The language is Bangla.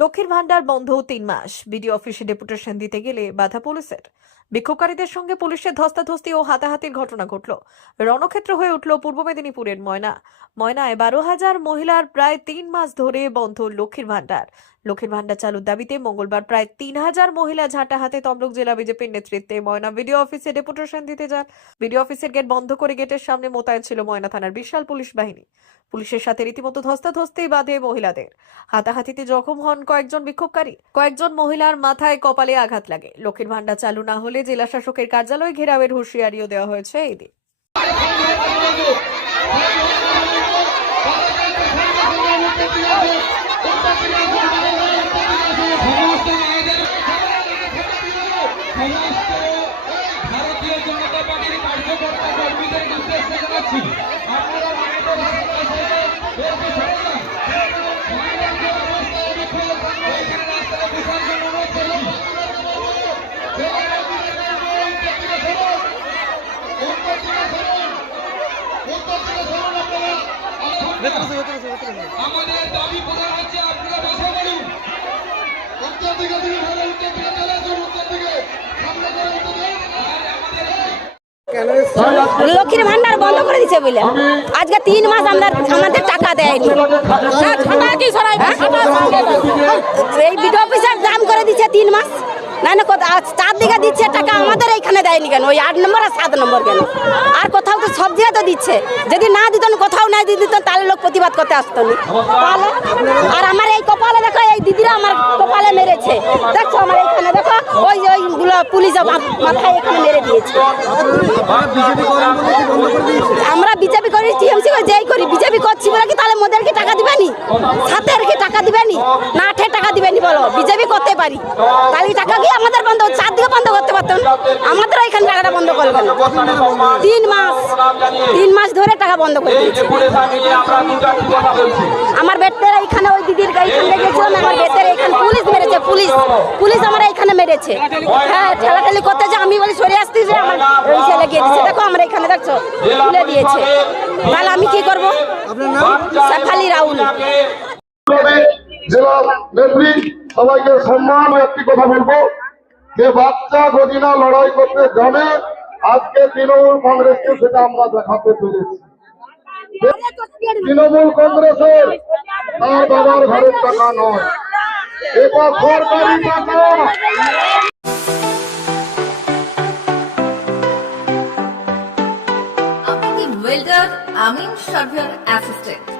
লক্ষ্মীর ভান্ডার বন্ধ তিন মাস। বিডিও অফিসে ডেপুটেশন দিতে গেলে বাধা পুলিশের। বিক্ষোভকারীদের সঙ্গে পুলিশের ধস্তাধস্তি ও হাতাহাতির ঘটনা ঘটল। রণক্ষেত্র হয়ে উঠল পূর্ব মেদিনীপুরের ময়না। ময়নায় বারো হাজার মহিলার প্রায় তিন মাস ধরে বন্ধ লক্ষ্মীর ভান্ডার লক্ষ্মীর ভান্ডার চালুর দাবিতে মঙ্গলবার প্রায় তিন হাজার মহিলা ঝাঁটা হাতে তমলুক জেলা বিজেপির নেতৃত্বে ময়না বিডিও অফিসে ডেপুটেশন দিতে যান। বিডিও অফিসের গেট বন্ধ করে গেটের সামনে মোতায়েন ছিল ময়না থানার বিশাল পুলিশ বাহিনী। পুলিশের সাথে রীতিমতো ধস্তাধস্তি বাঁধে মহিলাদের। হাতাহাতিতে জখম হন কয়েকজন বিক্ষোভকারী। কয়েকজন মহিলার মাথায় কপালে আঘাত লাগে। লক্ষ্মীর ভান্ডার চালু না হলে জেলা শাসকের কার্যালয় ঘেরাওয়ের হুঁশিয়ারিও দেওয়া হয়েছে এই দিন। ভারতীয় জনতা পার্টির কার্যকর্তা কর্মীদের নির্দেশ জানাচ্ছি আপনারা আমাদের দাবি প্রধান হচ্ছে আপনারা বসে বলুন উত্তর দিকে দিকে উত্তর দিকে চলে আসুন উত্তর দিকে সামনে করে উত্তর লক্ষ্মীর ভান্ডার বন্ধ করে দিচ্ছে বলে আজকে তিন মাস আমরা আমাদের টাকা দেয়নি। হ্যাঁ? এই বিডিও অফিসার দাম করে দিচ্ছে তিন মাস। না না চার দিকে দিচ্ছে, টাকা আমাদের এইখানে দেয়নি কেন? ওই আট নম্বর আর সাত নম্বর কেন? আর কোথাও তো সব জায়গায় তো দিচ্ছে। যদি না দিত কোথাও না দিত তাহলে লোক প্রতিবাদ করতে আসতো না। আর আমার এই কপালে দেখো, এই দিদিরা আমার কপালে মেরেছে। দেখছ আমার এইখানে, দেখো, ওই ওইগুলো পুলিশ মাথায় এখানে মেরে দিয়েছে। আমরা বিজেপি করি, টিএমসি যেই করি, বিজেপি করছি বলে কি তাহলে মোদের কি টাকা দিবেনি? সাথের কি টাকা দিবেনি? না টাকা দিবেনি বলো? বিজেপি করতে পারি। তাহলে টাকা কি আমাদের বন্ধ চারদিকে বন্ধ করতে পারতাম আমাদের এখানে টাকাটা বন্ধ করবেন। তিন মাস। তিন মাস ধরে টাকা বন্ধ করে দিয়েছে। আমার বেটের এইখানে ওই দিদির এইখানে গেছিলাম আমার বেটের এইখানে পুলিশ মেরেছে পুলিশ। পুলিশ আমার এইখানে মেরেছে। হ্যাঁ ঠেলাঠেলি করতে যে আমি বলি সরে আসতে যে আমার। ওই ছেলে গিয়ে দিচ্ছে দেখো আমার এখানে দেখছ? তুলে দিয়েছে। তাহলে আমি কি করব? শেফালি রাহুল। জেলা নেত্রী, সবাইকে সম্মান একটি কথা বলব। যে বাচ্চা গদিনা লড়াই করতে জানে, আজকে তৃণমূল কংগ্রেসকে সেটা আমরা দেখাতে পেরেছি। তৃণমূল কংগ্রেসের তার বাবার ঘরের টাকা নয়। এটা সরকারি টাকা। ওয়েল্ডার আমিন সার্ভেয়ার